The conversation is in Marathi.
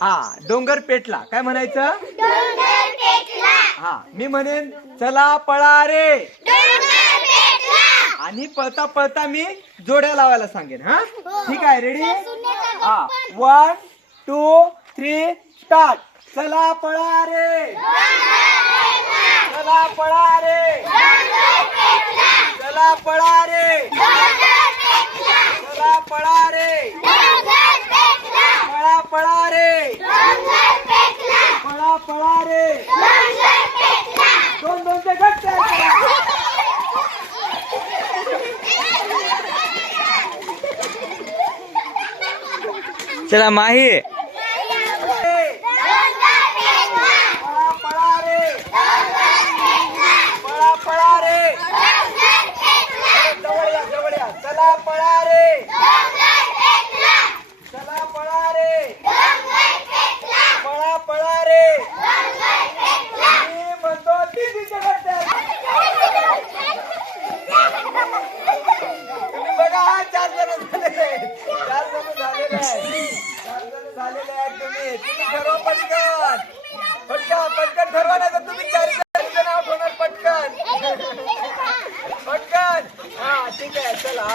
हा डोंगर पेटला. काय म्हणायचं? डोंगर पेटला. हा मी म्हणेन चला पळा रे. डोंगर पेटला. आणि पळता पळता मी जोड्या लावायला सांगेन हा? ठीक आहे रेडी हा. वन टू थ्री स्टार्ट चला पळा रे. चला पळा रे चला पळा रे चला पळा रे पळा पळा रे पळा रे. दोन दोनचे गट तयार करा. चला माही. पळा पळा रे. चला पळा रे चला पळा रे पळा पळा रे मी म्हणतो तिघीचे गट तयार करा. तुम्ही बघा हा चार जण झालेले आहेत. चार जण झालेले आहेत झालेले आहेत तुम्ही तुम्ही ठरवा पटकन पटकन पटकन ठरवा नाही तर तुम्ही चार जण आउट होणार पटकन. पटकन. हा ठीक आहे चला.